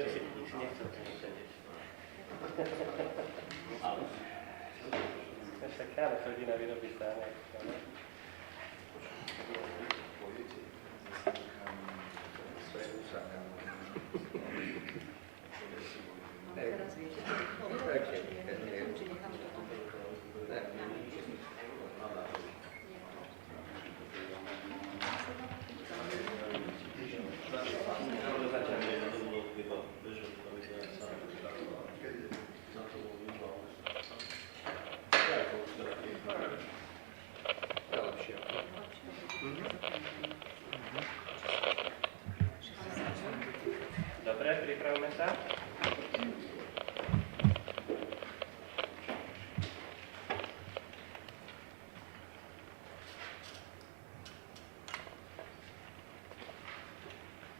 Nechcem to nesedieť. Však áno, chodina vyrobí stále. Dobre, pripravme sa.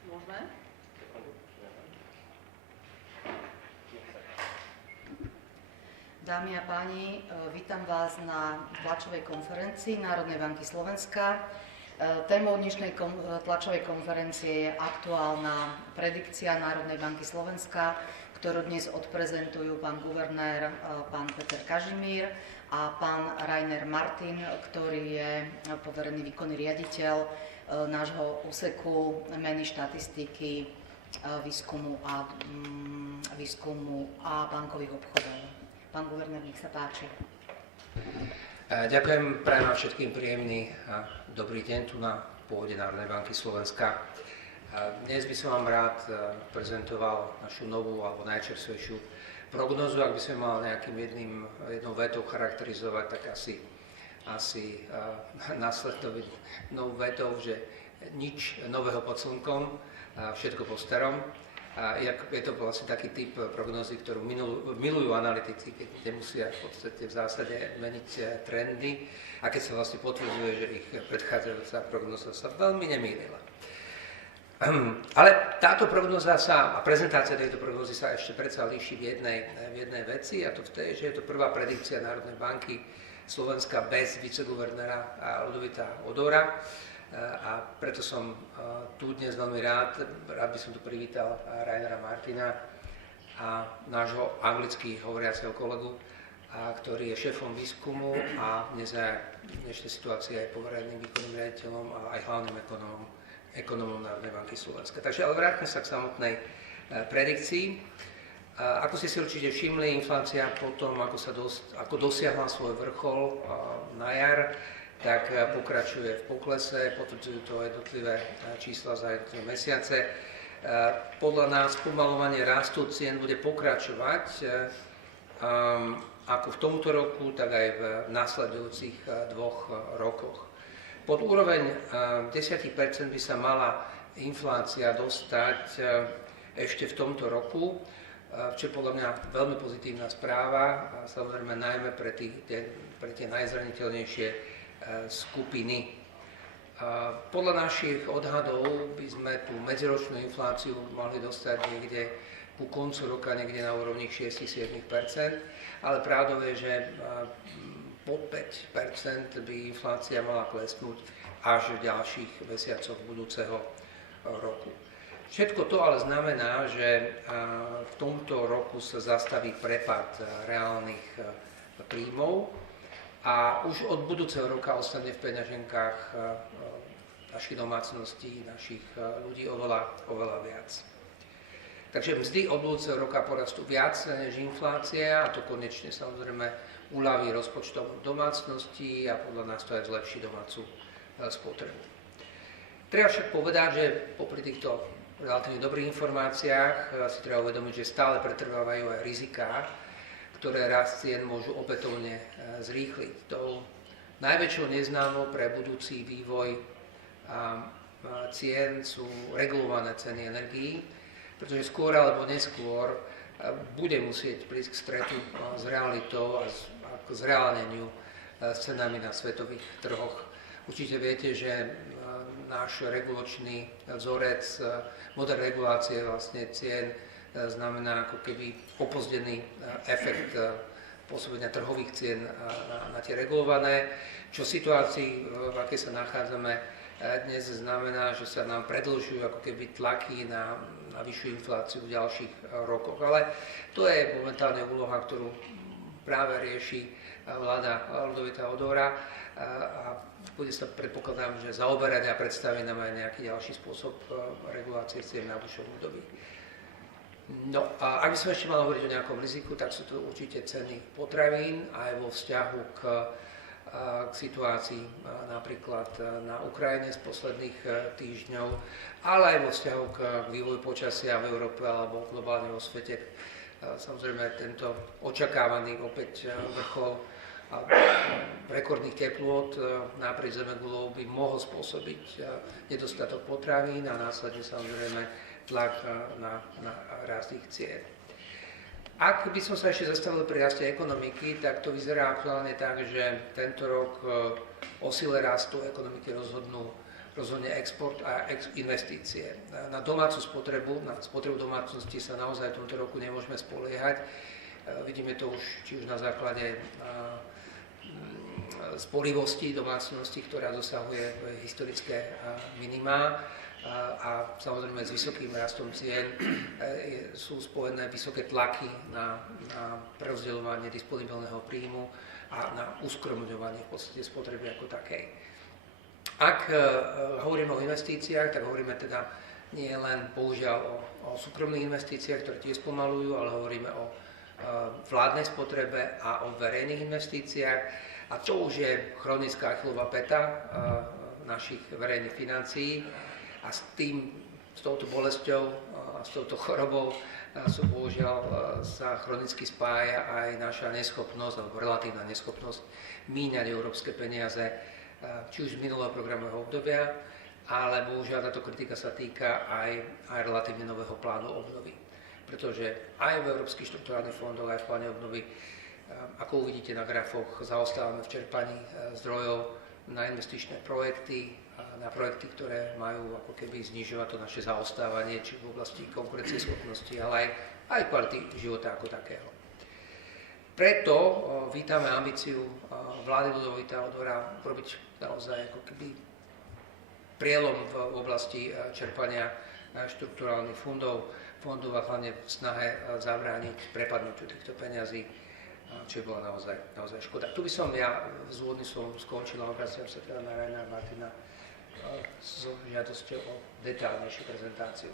Môžeme? Dámy a páni, vítam vás na tlačovej konferencii Národnej banky Slovenska. Témou dnešnej tlačovej konferencie je aktuálna predikcia Národnej banky Slovenska, ktorú dnes odprezentujú pán guvernér, pán Peter Kažimír a pán Rainer Martin, ktorý je poverený výkonný riaditeľ nášho úseku meny, štatistiky, výskumu a bankových obchodov. Pán guvernér, nech sa páči. Ďakujem, prajem vám všetkým príjemný a dobrý deň tu na pôde Národnej banky Slovenska. Dnes by som vám rád prezentoval našu novú alebo najčerstvejšiu prognozu. Ak by sme mal nejakým jednou vetou charakterizovať, tak asi následnou vetou, že nič nového pod slnkom, všetko po starom. Je to vlastne taký typ prognozy, ktorú milujú analytici, keď nemusia v podstate v zásade meniť trendy a keď sa vlastne potvrdzuje, že ich predchádzajúca prognoza sa veľmi nemýlila. Ale táto prognoza a prezentácia tejto prognozy sa ešte predsa líši v jednej veci, a to v tej, že je to prvá predikcia Národnej banky Slovenska bez viceguvernéra Ľudovita Odora. A preto som tu dnes veľmi rád by som tu privítal Rainera Martina a nášho anglicky hovoriaceho kolegu, ktorý je šéfom výskumu a dnes v dnešnej situácii aj povereným výkonným riaditeľom a aj hlavným ekonomom Národnej banky Slovenska. Takže ale vráťme sa k samotnej predikcii. Ako ste si určite všimli, inflácia potom, ako dosiahla svoj vrchol na jar, tak pokračuje v poklese, potvrdzujú to jednotlivé čísla za jednotlivé mesiace. Podľa nás spomaľovanie rastu cien bude pokračovať ako v tomto roku, tak aj v nasledujúcich 2 rokoch. Pod úroveň 10% by sa mala inflácia dostať ešte v tomto roku, čo je podľa mňa veľmi pozitívna správa, a samozrejme najmä pre tie najzraniteľnejšie skupiny. Podľa našich odhadov by sme tú medziročnú infláciu mohli dostať niekde ku koncu roka niekde na úrovni 6-7%, ale pravdou je, že pod 5% by inflácia mala klesnúť až v ďalších mesiacoch budúceho roku. Všetko to ale znamená, že v tomto roku sa zastaví prepad reálnych príjmov a už od budúceho roka ostane v peňaženkách našich domácností, našich ľudí oveľa viac. Takže mzdy od budúceho roka porastú viac než inflácia a to konečne samozrejme uľaví rozpočtom domácností a podľa nás to aj zlepší domácu spotrebu. Treba však povedať, že popri týchto relatívne dobrých informáciách si treba uvedomiť, že stále pretrvávajú aj riziká, ktoré rast cien môžu opätovne zrýchliť. Tou najväčšou neznámou pre budúci vývoj cien sú regulované ceny energií, pretože skôr alebo neskôr bude musieť prísť k stretu s realitou a k zreálneniu s cenami na svetových trhoch. Určite viete, že náš regulačný vzorec, model regulácie vlastne cien znamená ako keby opozdený efekt pôsobenia trhových cien na tie regulované, čo v situácii, v akej sa nachádzame, dnes znamená, že sa nám predĺžujú ako keby tlaky na vyššiu infláciu v ďalších rokoch. Ale to je momentálne úloha, ktorú práve rieši vláda Ludovita Odora a bude sa, predpokladám, že zaoberať a predstaviť nám aj nejaký ďalší spôsob regulácie cien na dlhšom období. No a ak by som ešte mal hovoriť o nejakom riziku, tak sú to určite ceny potravín aj vo vzťahu k situácii napríklad na Ukrajine z posledných týždňov, ale aj vo vzťahu k vývoju počasia v Európe alebo globálne vo svete. Samozrejme tento očakávaný opäť vrchol rekordných teplôt naprieč zemegulou by mohol spôsobiť nedostatok potravín a následne samozrejme tlak na rast ich cien. Ak by som sa ešte zastavil pri raste ekonomiky, tak to vyzerá aktuálne tak, že tento rok o sile rastu ekonomiky rozhodne export a investície. Na domácu spotrebu, na spotrebu domácnosti sa naozaj v tomto roku nemôžeme spoliehať. Vidíme to už či už na základe spolívosti domácnosti, ktorá dosahuje historické minimá. A samozrejme s vysokým rastom cien sú spojené vysoké tlaky na prerozdeľovanie disponibilného príjmu a na uskromňovanie v podstate spotreby ako takej. Ak hovoríme o investíciách, tak hovoríme teda nie len bohužiaľ o súkromných investíciách, ktoré tiež spomalujú, ale hovoríme o vládnej spotrebe a o verejných investíciách. A to už je chronická Achillová päta našich verejných financií. A s touto bolesťou a s touto chorobou bohužiaľ sa chronicky spája aj naša neschopnosť, alebo relatívna neschopnosť míňať európske peniaze, či už z minulého programového obdobia, ale bohužiaľ táto kritika sa týka aj relatívne nového plánu obnovy. Pretože aj v európskych štrukturálnych fondoch, aj v pláne obnovy, ako uvidíte na grafoch, zaostávame v čerpaní zdrojov na investičné projekty, na projekty, ktoré majú ako keby znižovať to naše zaostávanie, či v oblasti konkurencieschopnosti, ale aj kvality života ako takého. Preto vítame ambíciu vlády Ludovita Odora robiť naozaj ako keby prielom v oblasti čerpania štrukturálnych fondov a hlavne v snahe zabrániť prepadnutiu týchto peňazí, čo bola naozaj škoda. Tu by som ja z úvodný som skončil a obraciam sa teda na Rainer Martina s žiadosťou o detailnejšiu prezentáciu.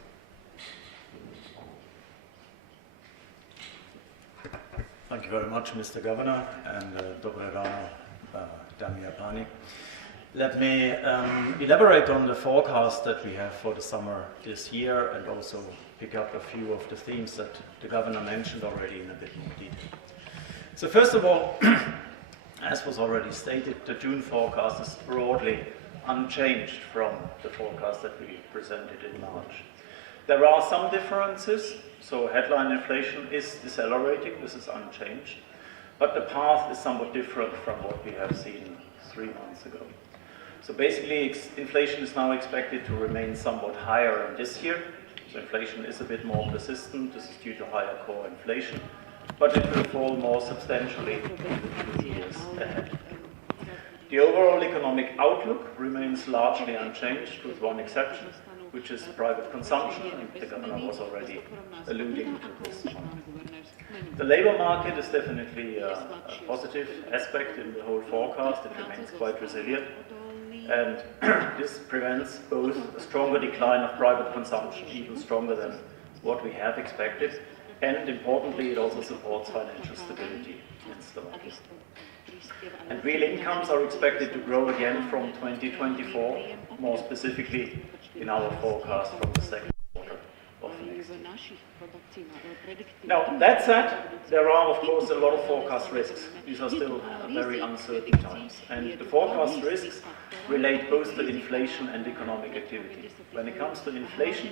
Thank you very much, Mr. Governor, and Dobré ráno, dámy a páni. Let me elaborate on the forecast that we have for the summer this year and also pick up a few of the themes that the Governor mentioned already in a bit more detail. So first of all, as was already stated, the June forecast is broadly unchanged from the forecast that we presented in March. There are some differences, so headline inflation is decelerating, this is unchanged, but the path is somewhat different from what we have seen 3 months ago. So basically, inflation is now expected to remain somewhat higher in this year, so inflation is a bit more persistent, this is due to higher core inflation, but it will fall more substantially in the 2 years ahead. The overall economic outlook remains largely unchanged, with one exception, which is private consumption, and the Governor was already alluding to this one. The labour market is definitely a positive aspect in the whole forecast. It remains quite resilient, and this prevents both a stronger decline of private consumption, even stronger than what we have expected, and importantly, it also supports financial stability in Slovakia. And real incomes are expected to grow again from 2024, more specifically in our forecast from the second quarter of next year. Now, that said, there are of course a lot of forecast risks. These are still very uncertain times, and the forecast risks relate both to inflation and economic activity. When it comes to inflation,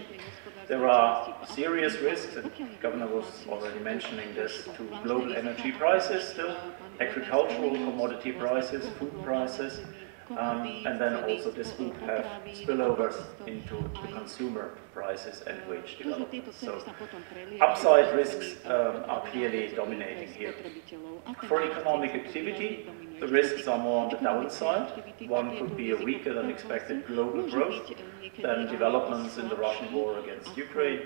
there are serious risks, and the Governor was already mentioning this, to global energy prices still, agricultural commodity prices, food prices, and then also this would have spillovers into the consumer prices and wage development. So upside risks are clearly dominating here. For economic activity, the risks are more on the downside. One could be a weaker than expected global growth, then developments in the Russian war against Ukraine,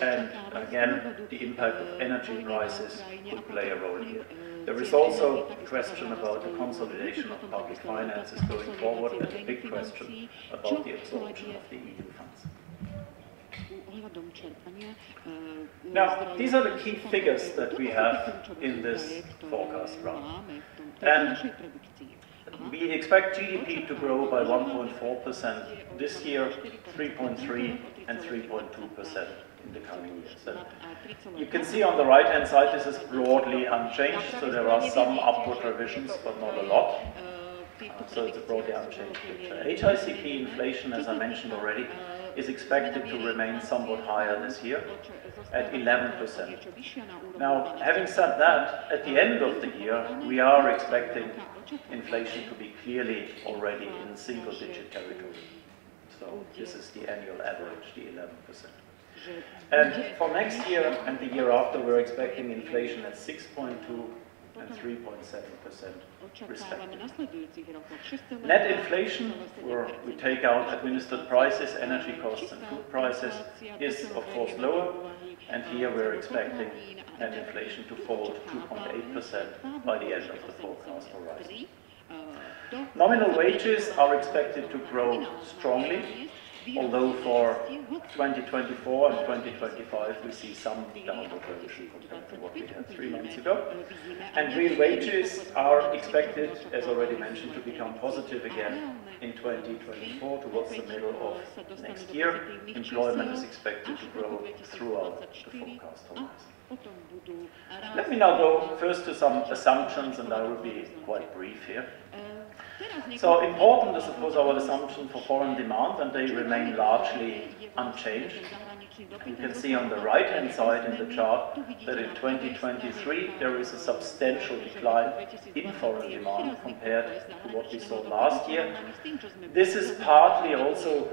and again, the impact of energy prices could play a role here. There is also a question about the consolidation of public finances going forward, and a big question about the absorption of the EU funds. Now, these are the key figures that we have in this forecast round. And we expect GDP to grow by 1.4% this year, 3.3% and 3.2% in the coming years. And you can see on the right-hand side this is broadly unchanged, so there are some upward revisions, but not a lot. So it's a broadly unchanged picture. HICP inflation, as I mentioned already, is expected to remain somewhat higher this year at 11%. Now, having said that, at the end of the year, we are expecting inflation to be clearly already in single-digit territory. So this is the annual average, the 11%. And for next year and the year after, we're expecting inflation at 6.2% and 3.7% respectively. Net inflation, where we take out administered prices, energy costs and food prices, is of course lower, and here we're expecting net inflation to fall to 2.8% by the end of the forecast horizon. Nominal wages are expected to grow strongly, although for 2024 and 2025 we see some downward revision compared to what we had 3 months ago. And real wages are expected, as already mentioned, to become positive again in 2024 towards the middle of next year. Employment is expected to grow throughout the forecast horizon. Let me now go first to some assumptions, and I will be quite brief here. So important is, of course, our assumption for foreign demand, and they remain largely unchanged. You can see on the right-hand side in the chart that in 2023 there is a substantial decline in foreign demand compared to what we saw last year. This is partly also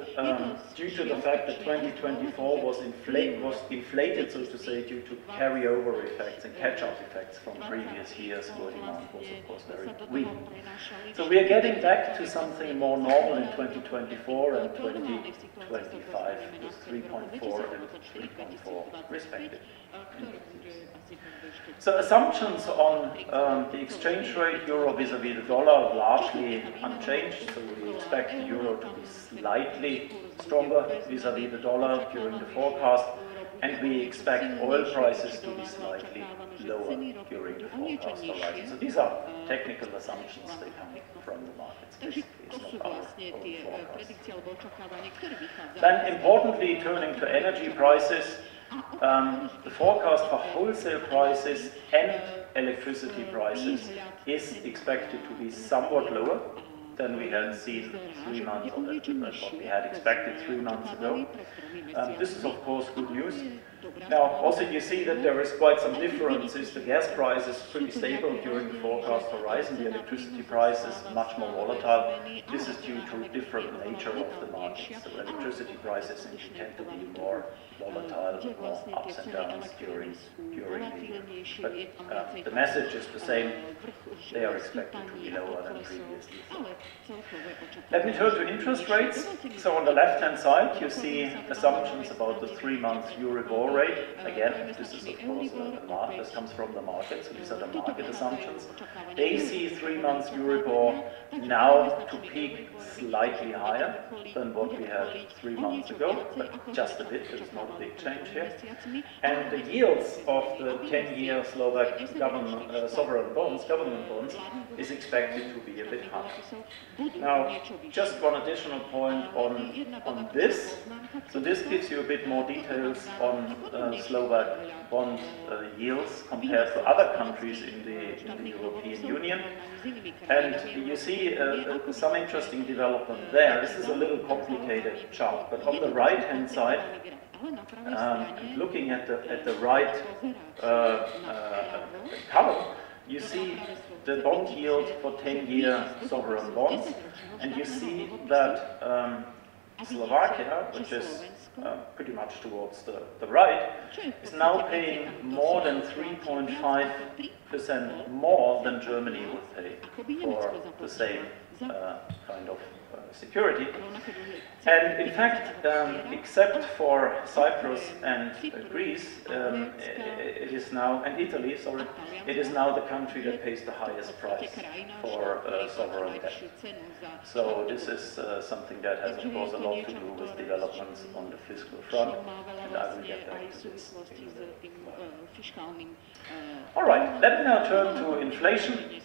due to the fact that 2024 was inflated, so to say, due to carryover effects and catch-up effects from previous years where demand was, of course, very weak. So we are getting back to something more normal in 2024 and 2025 with 3.4 and 3.4 respectively. So assumptions on the exchange rate, euro vis-à-vis the dollar, are largely unchanged. So we expect the euro to be slightly stronger vis-à-vis the dollar during the forecast, and we expect oil prices to be slightly lower during the forecast horizon. So these are technical assumptions, they come from the markets, basically. It's not our own forecast. Then importantly, turning to energy prices, the forecast for wholesale prices and electricity prices is expected to be somewhat lower than we had seen 3 months, or what we had expected 3 months ago. This is, of course, good news. Now, also you see that there is quite some differences. The gas price is pretty stable during the forecast horizon. The electricity price is much more volatile. This is due to different nature of the market. So electricity prices tend to be more volatile, more ups and downs during the year. But the message is the same. They are expected to be lower than previously thought. Let me turn to interest rates. So on the left-hand side, you see assumptions about the 3-month Euribor rate. Again, this is, of course, this comes from the market, so these are the market assumptions. They see 3 months Euribor now to peak slightly higher than what we had 3 months ago, but just a bit. There's not a big change here. And the yields of the 10-year Slovak sovereign bonds, government bonds, is expected to be a bit higher. Now, just one additional point on this. So this gives you a bit more details on Slovak bond yields compared to other countries in the European Union. And you see some interesting development there. This is a little complicated chart, but on the right-hand side, looking at the right column, you see the bond yield for 10-year sovereign bonds, and you see that Slovakia, which is pretty much towards the right, is now paying more than 3.5% more than Germany would pay for the same kind of security. And in fact, except for Cyprus and Greece, it is now, and Italy, sorry, it is now the country that pays the highest price for sovereign debt. So this is something that has, of course, a lot to do with developments on the fiscal front, and I will get back to this in a minute. All right, let me now turn to inflation.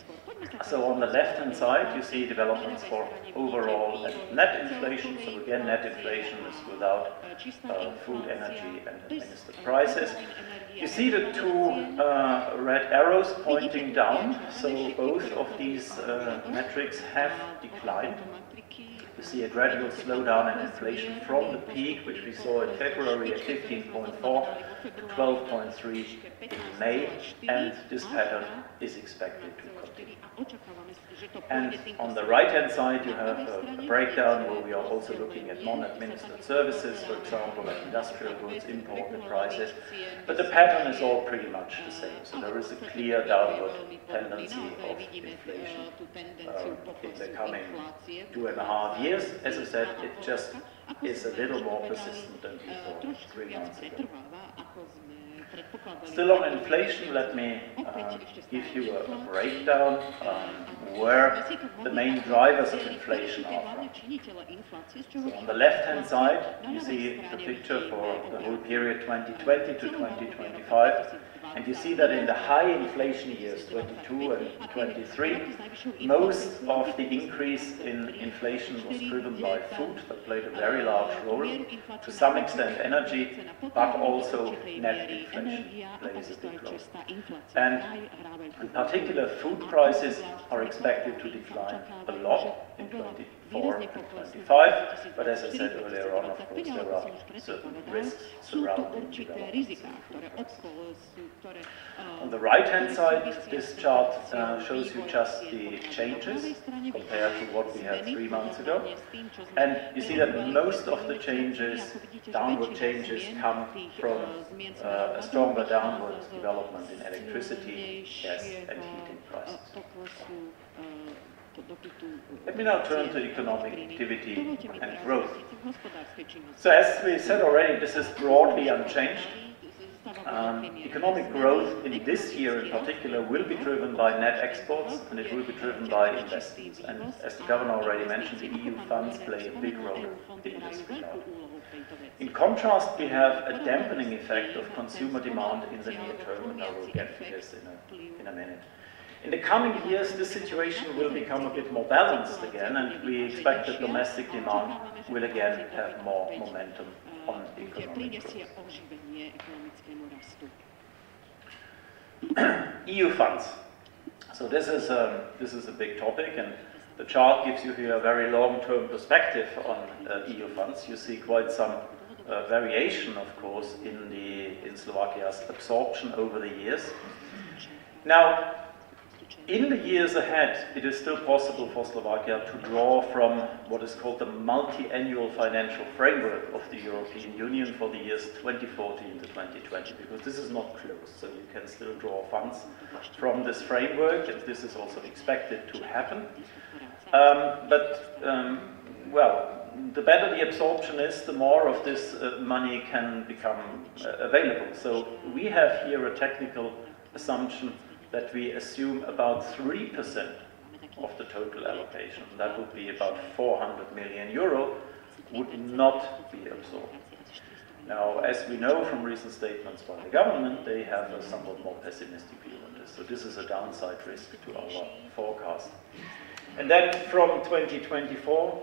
So on the left-hand side, you see developments for overall and net inflation. So again, net inflation is without food, energy, and administered prices. You see the two red arrows pointing down. So both of these metrics have declined. You see a gradual slowdown in inflation from the peak, which we saw in February at 15.4 to 12.3 in May, and this pattern is expected to continue. And on the right-hand side, you have a breakdown where we are also looking at non-administered services, for example, like industrial goods, imported prices. But the pattern is all pretty much the same. So there is a clear downward tendency of inflation in the coming 2.5 years. As I said, it just is a little more persistent than we thought 3 months ago. Still on inflation, let me give you a breakdown where the main drivers of inflation are from. So on the left-hand side, you see the picture for the whole period 2020 to 2025. And you see that in the high inflation years, 22 and 23, most of the increase in inflation was driven by food, that played a very large role, to some extent energy, but also net inflation plays a big role. And in particular, food prices are expected to decline a lot in 24 and 25, but as I said earlier on, of course, there are certain risks surrounding developments in food prices. On the right-hand side, this chart shows you just the changes compared to what we had 3 months ago. And you see that most of the changes, downward changes, come from a stronger downward development in electricity, gas and heating prices. Let me now turn to economic activity and growth. So as we said already, this is broadly unchanged. Economic growth in this year in particular will be driven by net exports, and it will be driven by investments. And as the Governor already mentioned, the EU funds play a big role in this regard. In contrast, we have a dampening effect of consumer demand in the near term, and I will get to this in a minute. In the coming years, this situation will become a bit more balanced again, and we expect that domestic demand will again have more momentum on economic growth. EU funds. So this is a big topic, and the chart gives you here a very long-term perspective on EU funds. You see quite some variation, of course, in Slovakia's absorption over the years. Now, in the years ahead, it is still possible for Slovakia to draw from what is called the multi-annual financial framework of the European Union for the years 2014 to 2020, because this is not closed, so you can still draw funds from this framework, and this is also expected to happen. Well, the better the absorption is, the more of this money can become available. So we have here a technical assumption that we assume about 3% of the total allocation. That would be about 400 million euro would not be absorbed. Now, as we know from recent statements by the government, they have a somewhat more pessimistic view on this. So this is a downside risk to our forecast. And then from 2024,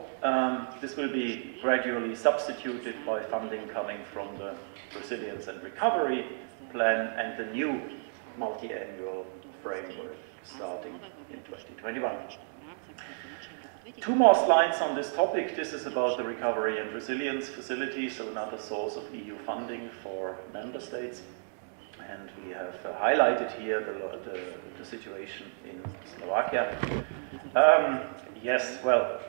this will be gradually substituted by funding coming from the Resilience and Recovery Plan and the new multi-annual framework starting in 2021. 2 more slides on this topic. This is about the Recovery and Resilience Facility, so another source of EU funding for member states. and we have highlighted here the situation in Slovakia. Yes, well,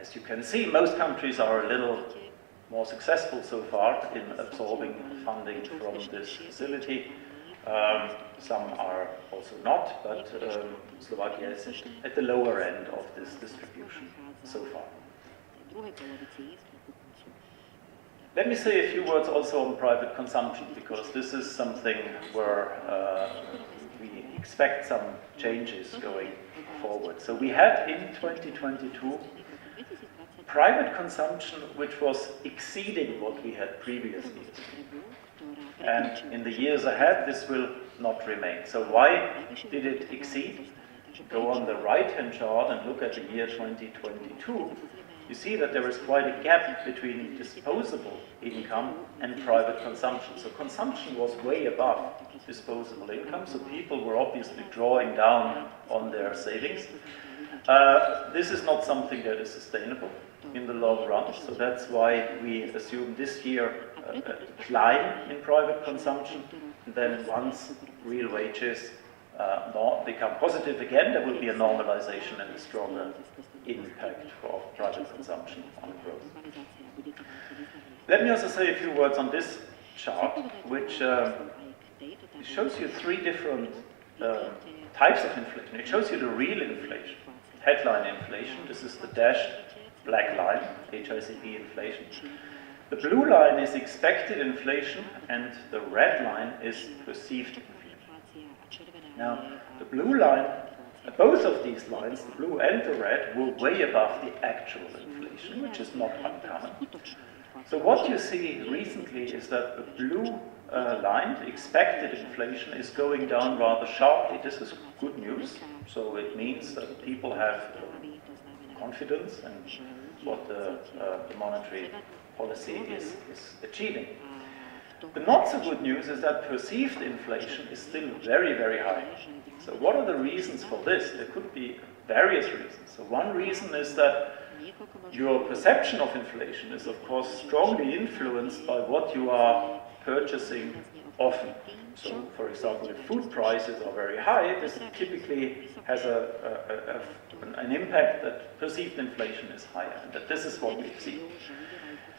as you can see, most countries are a little more successful so far in absorbing funding from this facility. Some are also not, but Slovakia is at the lower end of this distribution so far. Let me say a few words also on private consumption, because this is something where we expect some changes going forward. So we had in 2022 private consumption which was exceeding what we had previously. And in the years ahead, this will not remain. So why did it exceed? Go on the right-hand chart and look at the year 2022. You see that there is quite a gap between disposable income and private consumption. So consumption was way above disposable income, so people were obviously drawing down on their savings. This is not something that is sustainable in the long run, so that's why we assume this year a decline in private consumption. And then once real wages become positive again, there will be a normalization and a stronger impact of private consumption on growth. Let me also say a few words on this chart, which shows you three different types of inflation. It shows you the real inflation, headline inflation. This is the dashed black line, HICP inflation. The blue line is expected inflation, and the red line is perceived inflation. Now, the blue line, both of these lines, the blue and the red, were way above the actual inflation, which is not uncommon. So what you see recently is that the blue line, the expected inflation, is going down rather sharply. This is good news. So it means that people have confidence in what the monetary policy is achieving. The not so good news is that perceived inflation is still very, very high. So what are the reasons for this? There could be various reasons. So one reason is that your perception of inflation is, of course, strongly influenced by what you are purchasing often. So, for example, if food prices are very high, this typically has an impact that perceived inflation is higher, and that this is what we see.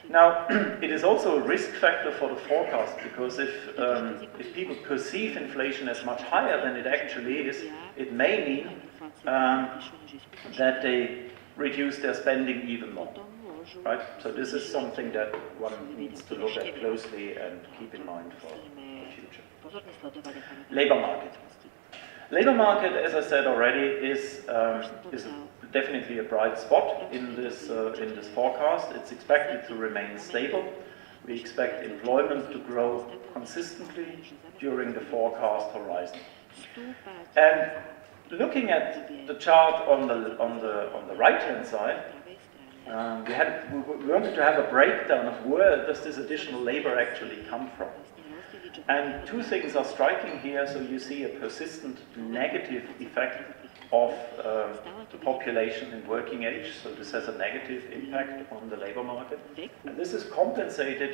Now, it is also a risk factor for the forecast, because if people perceive inflation as much higher than it actually is, it may mean that they reduce their spending even more. Right? So this is something that one needs to look at closely and keep in mind for the future. Labor market. Labor market, as I said already, is definitely a bright spot in this forecast. It's expected to remain stable. We expect employment to grow consistently during the forecast horizon. And looking at the chart on the right-hand side, we wanted to have a breakdown of where does this additional labor actually come from. And two things are striking here. So you see a persistent negative effect of the population in working age. So this has a negative impact on the labor market. And this is compensated,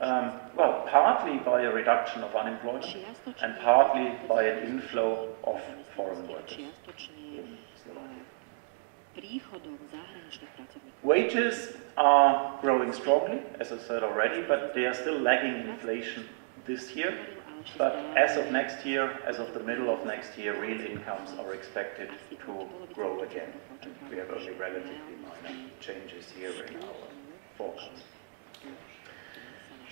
well, partly by a reduction of unemployment and partly by an inflow of foreign workers in Slovakia. Wages are growing strongly, as I said already, but they are still lagging inflation this year. But as of next year, as of the middle of next year, real incomes are expected to grow again. And we have only relatively minor changes here in our forecast.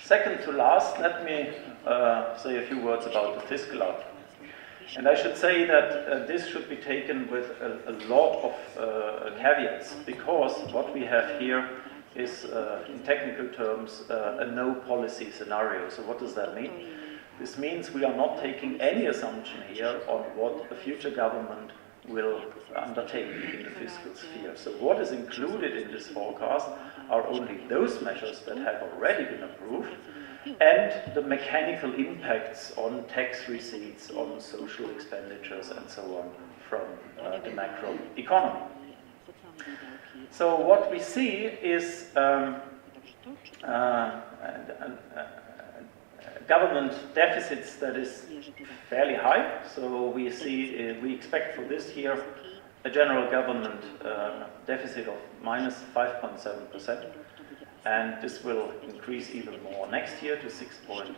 Second to last, let me say a few words about the fiscal outlook. And I should say that this should be taken with a lot of caveats, because what we have here is, in technical terms, a no policy scenario. So what does that mean? This means we are not taking any assumption here on what the future government will undertake in the fiscal sphere. So what is included in this forecast are only those measures that have already been approved, and the mechanical impacts on tax receipts, on social expenditures, and so on from the macro economy. So what we see is government deficits that is fairly high. So we expect for this year a general government deficit of minus 5.7%, and this will increase even more next year to 6.3%,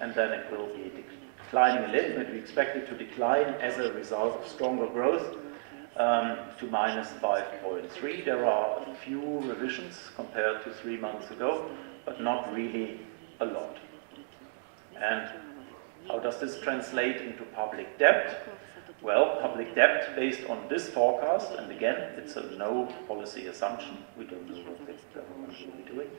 and then it will be declining a little bit. We expect it to decline as a result of stronger growth to minus 5.3%. There are a few revisions compared to 3 months ago, but not really a lot. And how does this translate into public debt? Well, public debt based on this forecast, and again, it's a no policy assumption, we don't know what the government will be doing,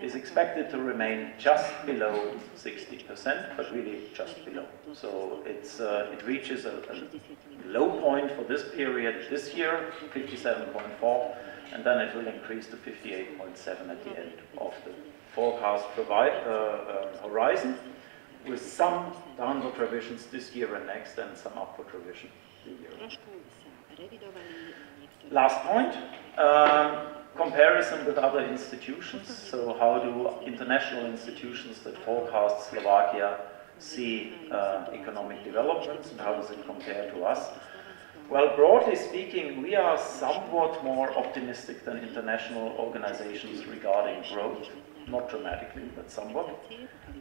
is expected to remain just below 60%, but really just below. So it reaches a low point for this period this year, 57.4, and then it will increase to 58.7 at the end of the forecast horizon, with some downward revisions this year and next, and some upward revision the year. Last point, comparison with other institutions. So how do international institutions that forecast Slovakia see economic developments, and how does it compare to us? Well, broadly speaking, we are somewhat more optimistic than international organizations regarding growth. Not dramatically, but somewhat.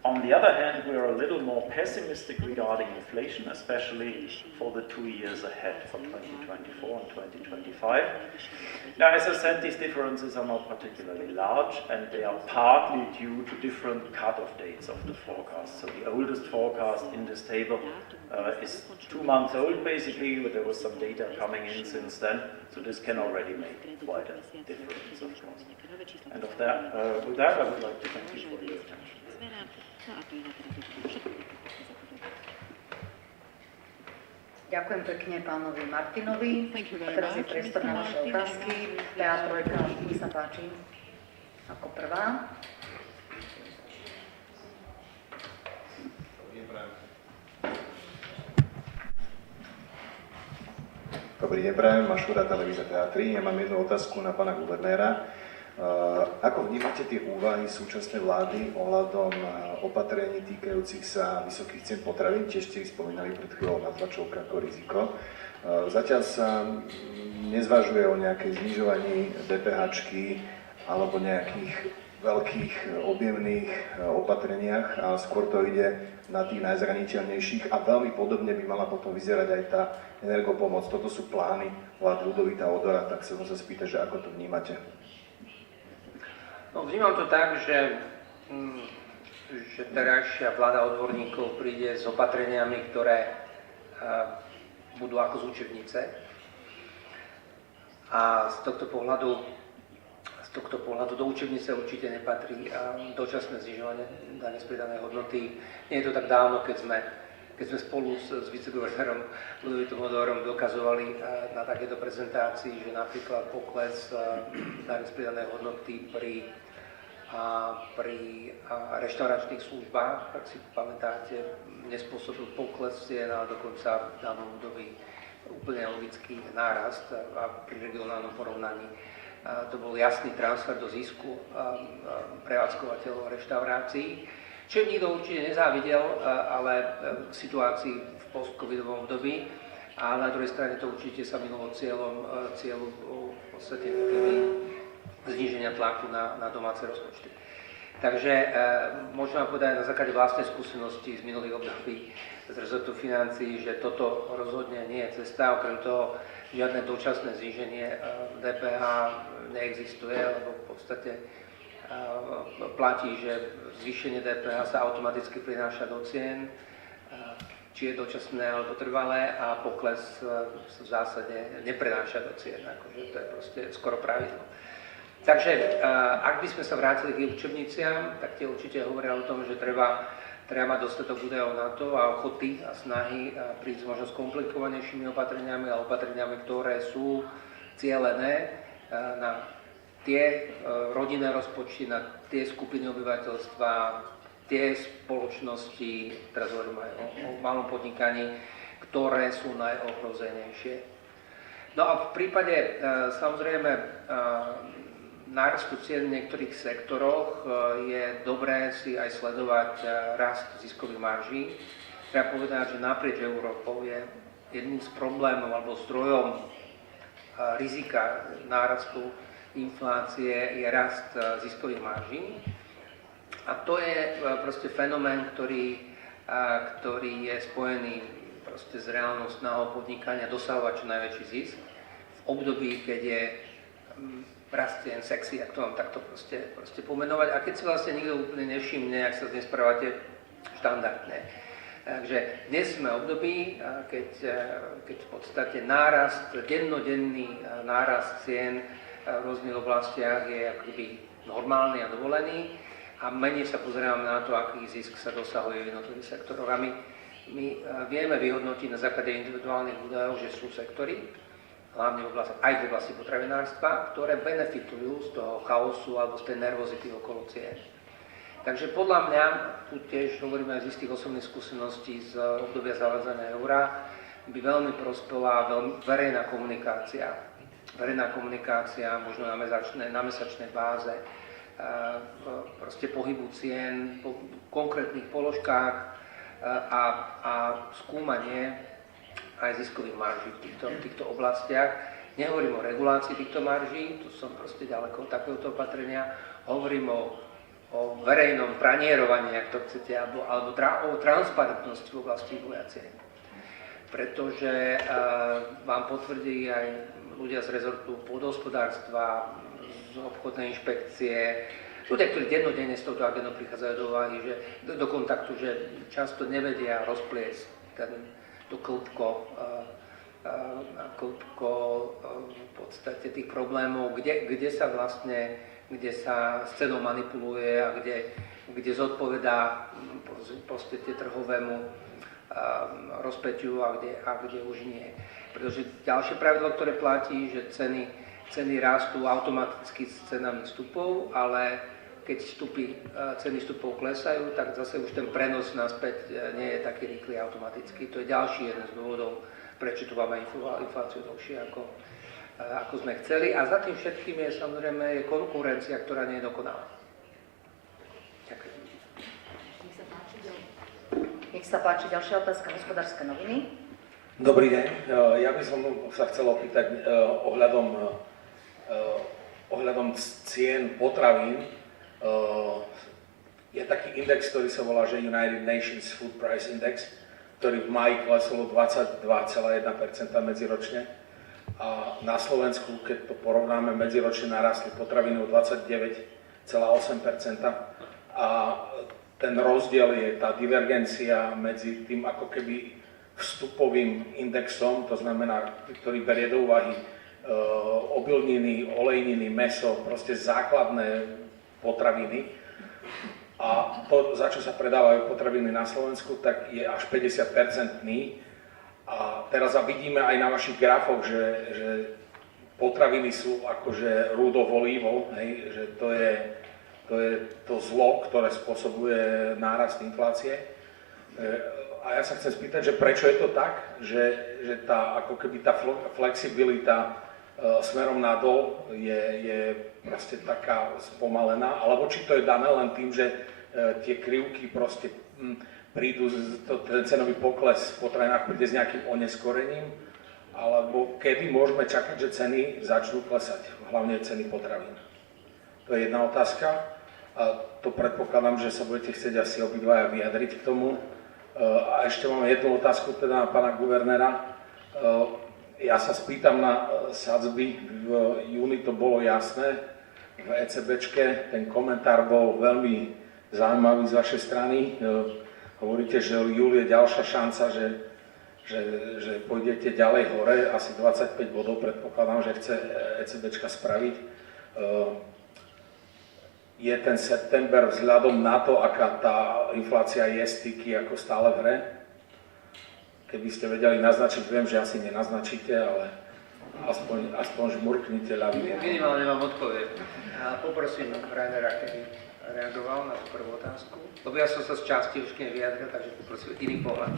On the other hand, we are a little more pessimistic regarding inflation, especially for the 2 years ahead, for 2024 and 2025. Now, as I said, these differences are not particularly large, and they are partly due to different cut-off dates of the forecast. So the oldest forecast in this table is 2 months old, basically, but there was some data coming in since then, so this can already make quite a difference, of course. And with that, I would like to thank you for your attention. Ďakujem pekne pánovi Martinovi. A teraz je priestor na vaše otázky. PA3, nech sa páči. Ako prvá. Dobrý deň, prajem, Mašúra, televízia PA3. Ja mám jednu otázku na pána guvernéra. Ako vnímate tie úvahy súčasnej vlády ohľadom opatrení týkajúcich sa vysokých cien potravín? Tiež ste ich spomínali pred chvíľou na tlačovke ako riziko. Zatiaľ sa nezvažuje o nejaké znižovaní DPH-čky alebo nejakých veľkých objemných opatreniach, ale skôr to ide na tých najzraniteľnejších a veľmi podobne by mala potom vyzerať aj tá energopomoc. Toto sú plány vlády Ľudovita Odora, tak sa musím spýtať, že ako to vnímate? No, vnímam to tak, že terajšia vláda odborníkov príde s opatreniami, ktoré budú ako z učebnice. A z tohto pohľadu do učebnice určite nepatrí dočasné znižovanie dane z pridanej hodnoty. Nie je to tak dávno, keď sme spolu s viceguvernérom Ľudovitom Odorom dokazovali na takéto prezentácii, že napríklad pokles dane z pridanej hodnoty pri reštauračných službách, ak si pamätáte, nespôsobil pokles cien, ale dokonca v danom období úplne logický nárast a pri regionálnom porovnaní to bol jasný transfer do zisku prevádzkovateľov reštaurácií, čo nikto určite nezávidel, ale v situácii v post-covidovom období, a na druhej strane to určite sa minulo cieľu v podstate zníženia tlaku na domáce rozpočty. Takže môžem vám povedať na základe vlastnej skúsenosti z minulých období z rezortu financií, že toto rozhodne nie je cesta. Okrem toho žiadne dočasné zníženie DPH neexistuje, lebo v podstate platí, že zvýšenie DPH sa automaticky prináša do cien, či je dočasné alebo trvalé, a pokles sa v zásade neprenáša do cien. Akože to je proste skoro pravidlo. Takže ak by sme sa vrátili k učebniciam, tak tie určite hovoria o tom, že treba mať dostatok údajov na to a ochoty a snahy prísť možno s komplikovanejšími opatreniami, ale opatreniami, ktoré sú cielené na tie rodinné rozpočty, na tie skupiny obyvateľstva, tie spoločnosti, teraz hovorím aj o malom podnikaní, ktoré sú najohrozenejšie. No a v prípade samozrejme nárastu cien v niektorých sektoroch je dobré si aj sledovať rast ziskových marží. Treba povedať, že naprieč Európou je jedným z problémov alebo zdrojom rizika nárastu inflácie je rast ziskových marží. A to je proste fenomén, ktorý je spojený proste s reálnou snahou podnikania dosahovať čo najväčší zisk v období, keď je rast cien sexy, ak to mám takto proste pomenovať. A keď si vlastne nikto úplne nevšimne, ak sa dnes správate štandardne. Takže dnes sme v období, keď v podstate dennodenný nárast cien v rôznych oblastiach je akoby normálny a dovolený a menej sa pozeráme na to, aký zisk sa dosahuje v jednotlivých sektoroch. A my vieme vyhodnotiť na základe individuálnych údajov, že sú sektory, hlavne aj v oblasti potravinárstva, ktoré benefitujú z toho chaosu alebo z tej nervozity okolo cien. Takže podľa mňa, tu tiež hovoríme aj z istých osobných skúseností z obdobia zavádzania eura, by veľmi prospela verejná komunikácia. Verejná komunikácia možno na mesačnej báze, proste pohybu cien po konkrétnych položkách a skúmanie aj ziskových marží v týchto oblastiach. Nehovorím o regulácii týchto marží, tu som proste ďaleko od takéhoto opatrenia, hovorím o verejnom pranierovaní, ak to chcete, alebo o transparentnosti v oblasti vývoja cien. Pretože vám potvrdí aj ľudia z rezortu pôdohospodárstva, z obchodnej inšpekcie, ľudia, ktorí dennodenne s touto agendou prichádzajú do úvahy, do kontaktu, že často nevedia rozpliesť to klbko v podstate tých problémov, kde sa s cenou manipuluje a kde zodpovedá podstate trhovému rozpätiu a kde už nie. Pretože ďalšie pravidlo, ktoré platí, že ceny rastú automaticky s cenami vstupov, ale keď ceny vstupov klesajú, tak zase už ten prenos naspäť nie je taký rýchly automaticky. To je ďalší jeden z dôvodov, prečo tu máme infláciu dlhšie ako sme chceli. A za tým všetkým je samozrejme konkurencia, ktorá nie je dokonalá. Ďakujem. Nech sa páči, ďalšia otázka, Hospodárske noviny. Dobrý deň. Ja by som sa chcel opýtať ohľadom cien potravín. Je taký index, ktorý sa volá, že United Nations Food Price Index, ktorý v máji klesol 22,1% medziročne. A na Slovensku, keď to porovnáme, medziročne narastli potraviny o 29,8%. A ten rozdiel je tá divergencia medzi tým ako keby vstupovým indexom, to znamená, ktorý berie do úvahy obilniny, olejniny, mäso, proste základné potraviny. A to, za čo sa predávajú potraviny na Slovensku, tak je až 50%. A teraz vidíme aj na vašich grafoch, že potraviny sú akože rúdov olívou, že to je to zlo, ktoré spôsobuje nárast inflácie. A ja sa chcem spýtať, že prečo je to tak, že tá, ako keby tá flexibilita smerom nadol je proste taká spomalená, alebo či to je dané len tým, že tie krivky proste prídu, ten cenový pokles v potravinách príde s nejakým oneskorením, alebo kedy môžeme čakať, že ceny začnú klesať, hlavne ceny potravín. To je jedna otázka a to predpokladám, že sa budete chcieť asi obidvaja vyjadriť k tomu. A ešte mám jednu otázku teda na pána guvernéra. Ja sa spýtam na sadzby, v júni to bolo jasné, v ECBčke ten komentár bol veľmi zaujímavý z vašej strany. Hovoríte, že júl je ďalšia šanca, že pôjdete ďalej hore, asi 25 bodov predpokladám, že chce ECBčka spraviť. Je ten september vzhľadom na to, aká tá inflácia je styky ako stále v hre? Keby ste vedeli naznačiť, viem, že asi nenaznačíte, ale aspoň žmurknite ľavým. Minimálne vám odpoviem. Poprosím Rainera, keby reagoval na tú prvú otázku. Lebo ja som sa z časti už nevyjadril, takže poprosím iný pohľad.